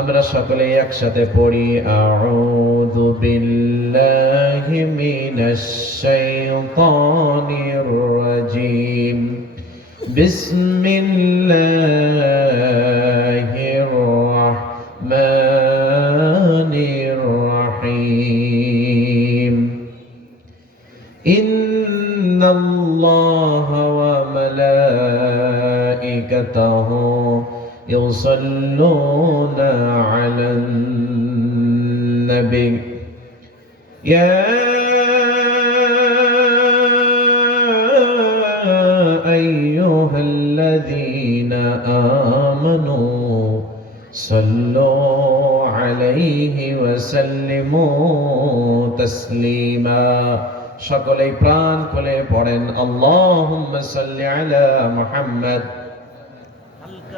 আমরা সকলে একসাথে পড়ি আউযু বিল্লাহি মিনাশ শাইতানির রাজিম বিসমিল্লাহির রাহমানির রাহিম ইন্নাল্লাহা ওয়া মালাইকাতাহু يصلون على النبي يا أيها الذين آمنوا صلوا عليه وسلموا تسليما সকলেই প্রাণ খুলে পড়েন আল্লাহুম্মা সাল্লি আলা মুহাম্মদ হালকা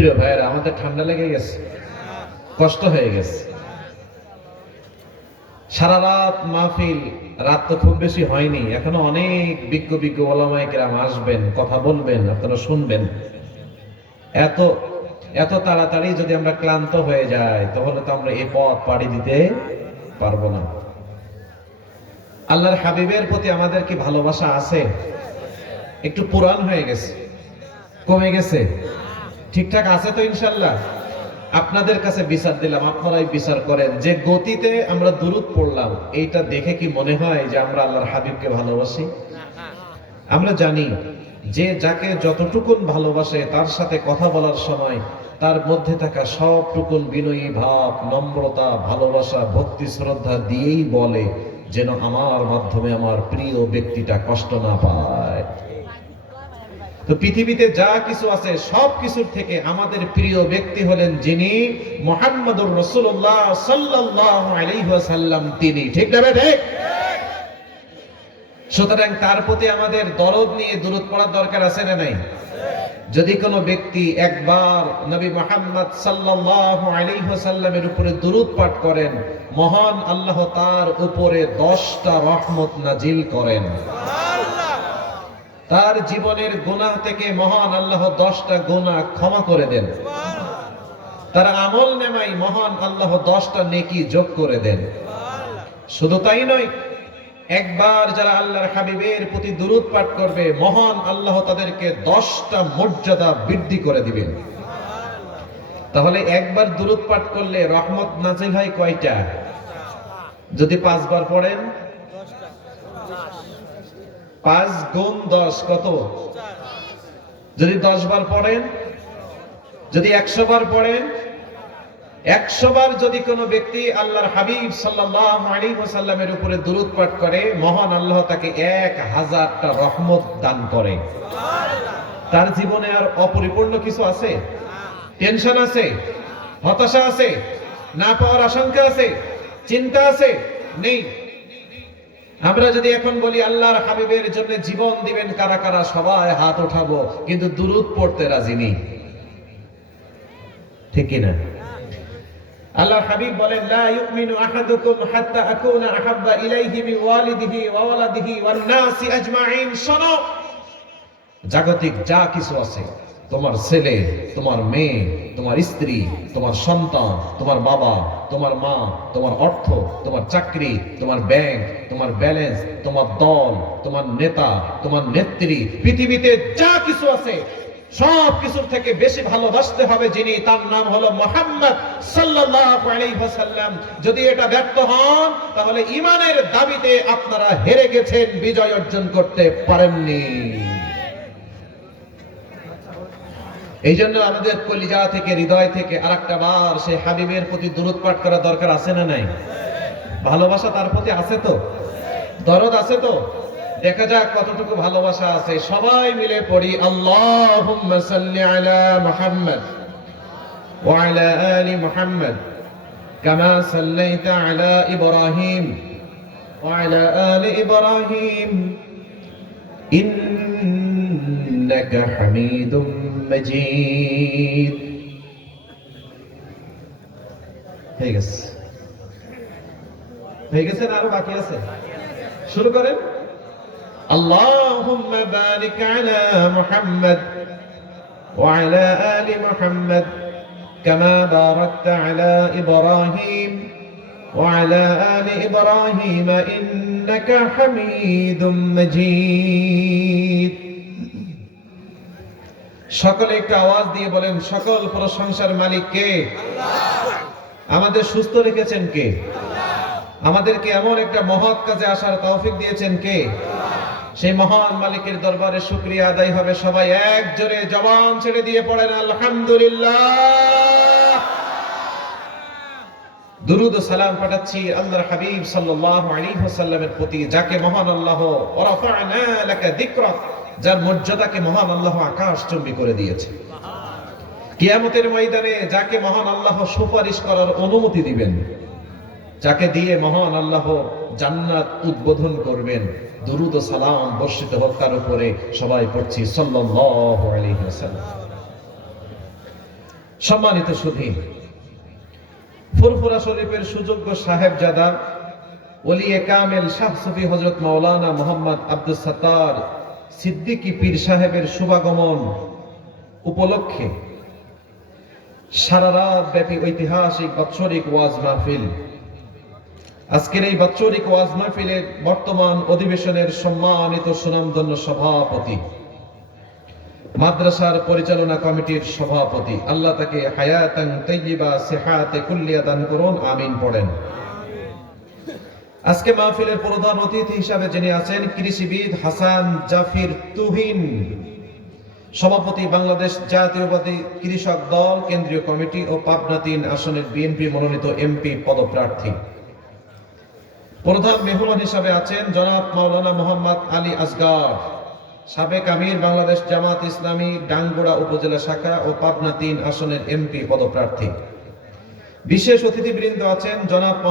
প্রিয় ভাইয়েরা, আমাদের ঠান্ডা লেগে গেছে, কষ্ট হয়ে গেছে। সারা রাত মাহফিল, রাত তো খুব বেশি হয়নি। এখনও অনেক বিজ্ঞ বিজ্ঞ ওলামাই গ্রাম আসবেন, কথা বলবেন, আপনারা শুনবেন। এত এত তাড়াতাড়ি যদি আমরা ক্লান্ত হয়ে যাই, তাহলে তো আমরা এই পথ পাড়ি দিতে পারব না। আল্লাহর হাবিবের প্রতি আমাদের কি ভালোবাসা আছে? একটু পুরান হয়ে গেছে, কমে গেছে। ঠিকঠাক আছে তো ইনশাল্লাহ? আপনাদের কাছে বিচার দিলাম, আপনারাই বিচার করেন। যে গতিতে আমরা দুরুদ পড়লাম, এইটা দেখে কি মনে হয় যে আমরা আল্লাহর হাবিবকে ভালোবাসি? আমরা জানি, যে যাকে যতটুকুন ভালোবাসে, তার সাথে কথা বলার সময়, তার মধ্যে থাকা সবটুকুন বিনয়ী ভাব, নম্রতা, ভালোবাসা, ভক্তি, শ্রদ্ধা দিয়েই বলে যেন আমার মাধ্যমে আমার প্রিয় ব্যক্তিটা কষ্ট না পায়। তো পৃথিবীতে যা কিছু আছে, সব কিছুর থেকে আমাদের প্রিয় ব্যক্তি হলেন যিনি মোহাম্মদুর রসুল্লাহ সাল্লাহ আলাইসাল্লাম তিনি। ঠিক না ঠিক। সুতরাং তার প্রতি আমাদের দরদ নিয়ে দূরত পড়ার দরকার আছে না নাই? যদি কোনো ব্যক্তি একবার নবী মোহাম্মদ সাল্লাল্লাহু আলাইহি ওয়াসাল্লামের উপরে দুরূদ পাঠ করেন, মহান আল্লাহ তার উপরে দশটা রহমত নাজিল করেন। তার জীবনের গুনাহ থেকে মহান আল্লাহ দশটা গুনাহ ক্ষমা করে দেন। তার আমল নেমাই মহান আল্লাহ দশটা নেকি যোগ করে দেন। শুধু তাই নয়, একবার যারা আল্লাহর হাবিবের প্রতি দুরুদ পাঠ করবে, মহান আল্লাহ তাদেরকে দশটা মর্যাদা বৃদ্ধি করে দিবেন। তাহলে একবার দুরুদ পাঠ করলে রহমত নাজিল হয় কয়টা? যদি পাঁচবার পড়েন পাঁচ গুণ দশ, কত? যদি দশ বার পড়েন, যদি একশো বার পড়েন, একশো বার যদি কোনো ব্যক্তি আল্লাহর হাবিব ওয়াসাল্লামের উপরে দুরূদ পাঠ করে, মহান আল্লাহ তাকে এক হাজারটা রহমত দান করে। তার জীবনে আর অপরিপূর্ণ কিছু আছে? টেনশন আছে? হতাশা আছে? না পাওয়ার আশঙ্কা আছে? চিন্তা আছে? নেই। আমরা যদি এখন বলি আল্লাহর হাবিবের জন্য জীবন দিবেন কারা কারা, সবাই হাত উঠাবো কিন্তু দুরূদ পড়তে রাজি নেই। ঠিক না? আল্লাহ হাবিব বলেন, লা ইউমিনু আহাদুকুম হাত্তা আকুনা আহাব্বা ইলাইহি ওয়া ওয়ালাদিহি ওয়ান নাসি আজমাইন। শোনো, জাগতিক যা কিছু আছে, তোমার ছেলে, তোমার মেয়ে তোমার স্ত্রী, তোমার সন্তান, তোমার বাবা, তোমার মা, তোমার অর্থ, তোমার চাকরি, তোমার ব্যাংক, তোমার ব্যালেন্স, তোমার দল, তোমার নেতা, তোমার নেত্রী, পৃথিবীতে যা কিছু আছে, সব কিছুর থেকে বেশি ভালোবাসতে হবে যিনি, তার নাম হলো মোহাম্মদ সাল্লাল্লাহু আলাইহি ওয়াসাল্লাম। যদি এটা ব্যর্থ হন, তাহলে ইমানের দাবিতে আপনারা হেরে গেছেন, বিজয় অর্জন করতে পারেননি। এই জন্য আমাদের কলিজা থেকে, হৃদয় থেকে আর একটা বার সে হাবিবের প্রতি দূরত পাঠ করা দরকার আছে না নাই? ভালোবাসা তার প্রতি আছে তো? দরদ আছে তো? দেখা যাক কতটুকু ভালোবাসা আছে। সবাই মিলে পড়ি, আল্লাহুম্মা সাল্লি আলা মুহাম্মদ ওয়া আলা আলি মুহাম্মদ কামা সাল্লাইতা আলা ইব্রাহিম ওয়া আলা আলি ইব্রাহিম ইন্নাকা হামিদুম মাজিদ হয়ে গেছে হয়ে গেছে না আরো বাকি আছে শুরু করেন اللهم بارك على محمد وعلى آل محمد كما باركت على إبراهيم وعلى آل إبراهيم إنك حميد مجيد সকলে একটু আওয়াজ দিয়ে বলেন, সকল প্রশংসার মালিক কে? আমাদের সুস্থ রেখেছেন কে? আমাদেরকে এমন একটা মহৎ কাজে আসার তৌফিক দিয়েছেন কে? সেই মহান মালিকের দরবারে শুক্রিয়া আদায় হবে। সবাই এক জোরে জবান ছেড়ে দিয়ে পড়েন, আলহামদুলিল্লাহ। দুরুদ সালাম পাঠাচ্ছি আল্লাহর হাবিব সাল্লাল্লাহু আলাইহি ওয়াসাল্লামের প্রতি, যাকে মহান আল্লাহ ওয়ারাফা'না লাকা যিকরাক। যার মর্যাদাকে মহান আল্লাহ আকাশ চুম্বি করে দিয়েছে। কিয়ামতের ময়দানে যাকে মহান আল্লাহ সুপারিশ করার অনুমতি দিবেন, যাকে দিয়ে মহান আল্লাহ জান্নাত উদ্বোধন করবেন, দুরুদ সালাম বর্ষিত হোক তার উপরে সবাই পড়ছি সম্মানিত সুধী, ফুরফুরা শরীফের সুযোগ্য সাহেবজাদা ওলিয়ে কামেল শাহ সুফি হজরত মাওলানা মোহাম্মদ আব্দুল সাত্তার সিদ্দিকী পীর সাহেবের শুভাগমন উপলক্ষে সারা রাত ব্যাপী ঐতিহাসিক বাৎসরিক ওয়াজ মাহফিল। আজকের এই বাৎসরিক ওয়াজ মাহফিলের বর্তমান অধিবেশনের সম্মানিত সুনামধন্য সভাপতি, মাদ্রাসার পরিচালনা কমিটির সভাপতি, আল্লাহ তাকে হায়াতাং তৈবা সেহাতে কুল্লিয়া দান করুন, আমিন পড়েন। আজকে মাহফিলের প্রধান অতিথি হিসাবে যিনি আছেন কৃষিবিদ হাসান জাফির তুহিন। সভাপতি বাংলাদেশ জাতীয়বাদী কৃষক দল, কেন্দ্রীয় কমিটি ও পাবনা তিন আসনের বিএনপি মনোনীত এমপি পদপ্রার্থী। প্রধান মেহমান হিসাবে আছেন জনাব মাওলানা মোহাম্মদ আলী আসগার। সাবেক আমির বাংলাদেশ জামাত ইসলামী, ডাঙ্গুড়া উপজেলা শাখা ও পাবনা তিন আসনের এমপি পদপ্রার্থী। বিশেষ অতিথিবৃন্দ আছেন জনাব